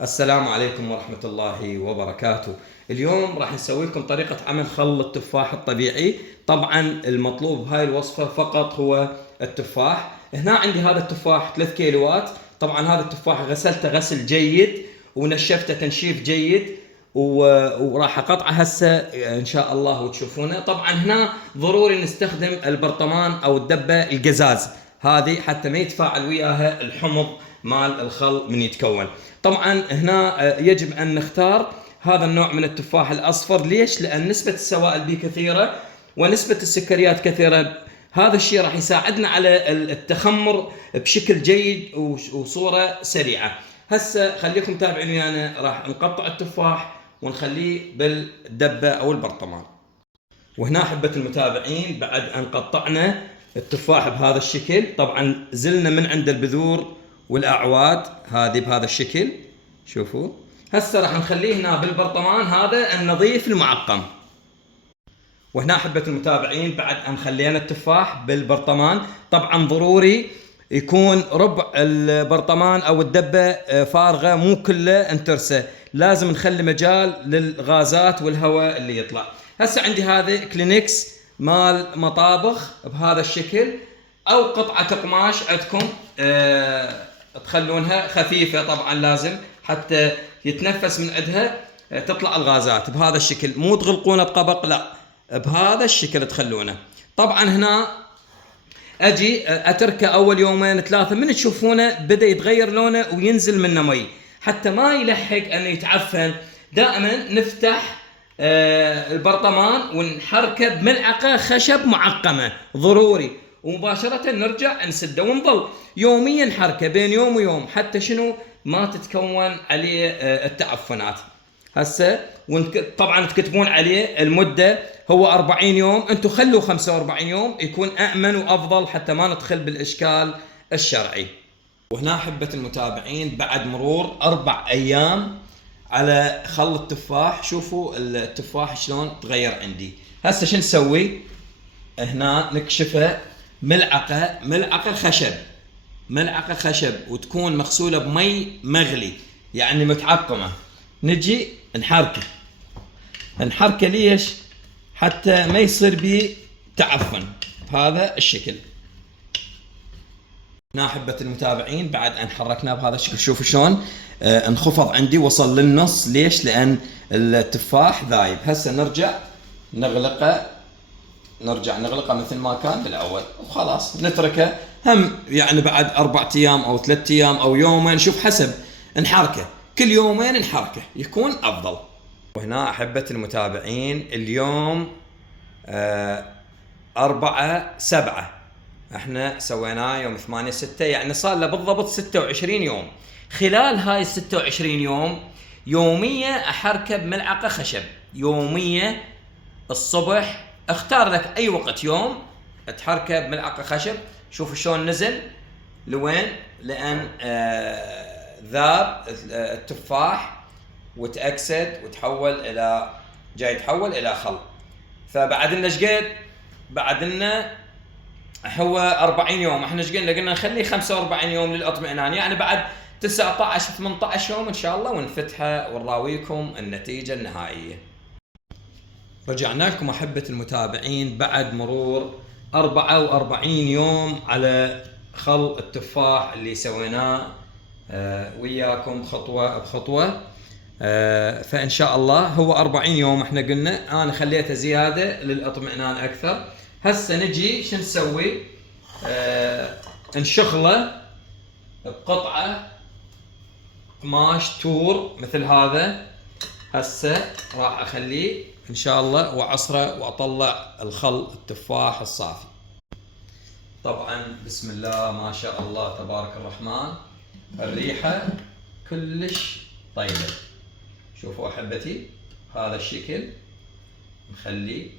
السلام عليكم ورحمة الله وبركاته. اليوم راح نسوي لكم طريقة عمل خل التفاح الطبيعي. طبعا المطلوب هاي الوصفة فقط هو التفاح. هنا عندي هذا التفاح 3 كيلوات. طبعا هذا التفاح غسلته غسل جيد ونشفته تنشيف جيد وراح اقطعه هسه ان شاء الله وتشوفونه. طبعا هنا ضروري نستخدم البرطمان او الدبة القزاز هذه حتى ما يتفاعل وياها الحمض مال الخل من يتكون. طبعا هنا يجب ان نختار هذا النوع من التفاح الاصفر. ليش؟ لان نسبة السوائل به كثيرة ونسبة السكريات كثيرة. هذا الشيء راح يساعدنا على التخمر بشكل جيد وصورة سريعة. هسه خليكم تابعين ويانا، راح نقطع التفاح ونخليه بالدبة او البرطمان. وهنا حبة المتابعين بعد ان قطعنا التفاح بهذا الشكل، طبعا زلنا من عند البذور والاعواد هذه بهذا الشكل. شوفوا هسه راح نخليه هنا بالبرطمان هذا النظيف المعقم. وهنا حبة المتابعين بعد ان خلينا التفاح بالبرطمان، طبعا ضروري يكون ربع البرطمان او الدبة فارغة، مو كله انترسه، لازم نخلي مجال للغازات والهواء اللي يطلع. هسه عندي هذا كلينكس مال مطابخ بهذا الشكل، او قطعة قماش عندكم تخلونها خفيفة، طبعا لازم حتى يتنفس من عندها تطلع الغازات بهذا الشكل. مو تغلقونه بطبق، لا، بهذا الشكل تخلونه. طبعا هنا اجي اتركه اول يومين ثلاثة، من تشوفونه بدا يتغير لونه وينزل منه مي، حتى ما يلحق انه يتعفن. دائما نفتح البرطمان ونحركه بملعقة خشب معقمة ضروري، ومباشرة نرجع نسده ونظل يوميا حركة بين يوم ويوم حتى شنو ما تتكون عليه التعفنات. هسه طبعا تكتبون عليه المدة هو 40 يوم، انتم خلوا 45 يوم يكون أأمن وأفضل حتى ما ندخل بالإشكال الشرعي. وهنا حبة المتابعين بعد مرور 4 أيام على خل التفاح، شوفوا التفاح شلون تغير عندي. هسه شو نسوي؟ هنا نكشفه ملعقة خشب، ملعقة خشب وتكون مغسولة بمي مغلي يعني متعقمة. نجي نحركه ليش؟ حتى ما يصير بي تعفن بهذا الشكل. هنا حبة المتابعين بعد ان حركناه بهذا الشكل شوفوا شلون انخفض عندي وصل للنص. ليش؟ لان التفاح ذايب. هسه نرجع نغلقه مثل ما كان بالاول وخلاص نتركه هم يعني بعد 4 ايام او 3 ايام او يومين، شوف حسب نحركه، كل يومين نحركه يكون افضل. وهنا احبة المتابعين اليوم 4/7 احنا سويناه يوم 8/6، يعني صار له بالضبط 26 يوم. خلال هاي 26 يوم يومية احركه بملعقة خشب، يومية الصبح، اختار لك اي وقت يوم تحركه بملعقة خشب. شوف شلون نزل لوين، لان ذاب التفاح وتأكسد وتحول الى يتحول الى خل. فبعد لنا شقد؟ بعد لنا هو 40 يوم، احنا ايش قلنا نخليه 45 يوم للاطمئنان، يعني بعد 19 18 يوم ان شاء الله ونفتحه ونراويكم النتيجة النهائية. رجعنا لكم أحبة المتابعين بعد مرور 44 يوم على خل التفاح اللي سويناه وياكم خطوة بخطوة. فإن شاء الله هو 40 يوم احنا قلنا، أنا خليته زيادة للإطمئنان أكثر. هسه نجي شو نسوي؟ نشغله بقطعة قماش تور مثل هذا. هسه راح اخليه ان شاء الله وعصره واطلع الخل التفاح الصافي. طبعا بسم الله ما شاء الله تبارك الرحمن، الريحة كلش طيبة. شوفوا احبتي هذا الشكل نخليه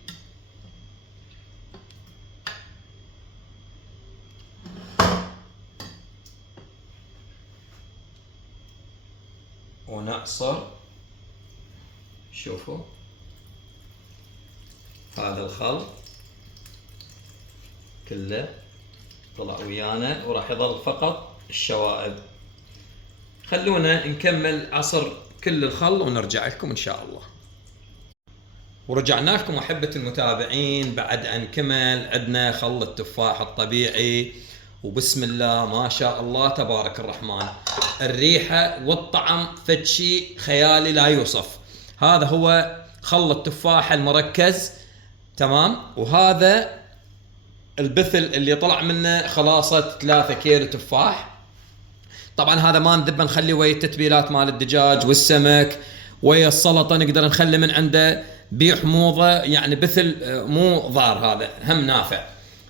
ونعصر. شوفوا هذا الخل كله طلع ويانا وراح يظل فقط الشوائب. خلونا نكمل عصر كل الخل ونرجع لكم إن شاء الله. ورجعنا لكم أحبة المتابعين بعد أن كمل عندنا خل التفاح الطبيعي، وبسم الله ما شاء الله تبارك الرحمن، الريحة والطعم فد شيء خيالي لا يوصف. هذا هو خل التفاح المركز، تمام. وهذا البثل اللي طلع منه خلاصة 3 كيلو تفاح. طبعا هذا ما نذبه، نخلي ويا التتبيلات مال الدجاج والسمك ويا السلطة، نقدر نخلي من عنده بحموضة، يعني بثل مو ضار، هذا هم نافع،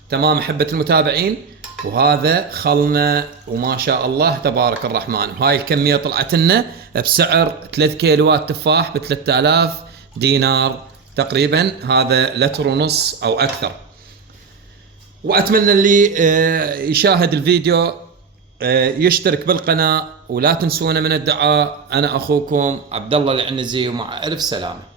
تمام أحبة المتابعين. وهذا خلنا وما شاء الله تبارك الرحمن. هاي الكمية طلعت لنا بسعر 3 كيلوات تفاح ب 3000 دينار تقريبا، هذا لتر ونص أو أكثر. وأتمنى اللي يشاهد الفيديو يشترك بالقناة، ولا تنسونا من الدعاء. أنا أخوكم عبد الله العنزي، ومع ألف سلامة.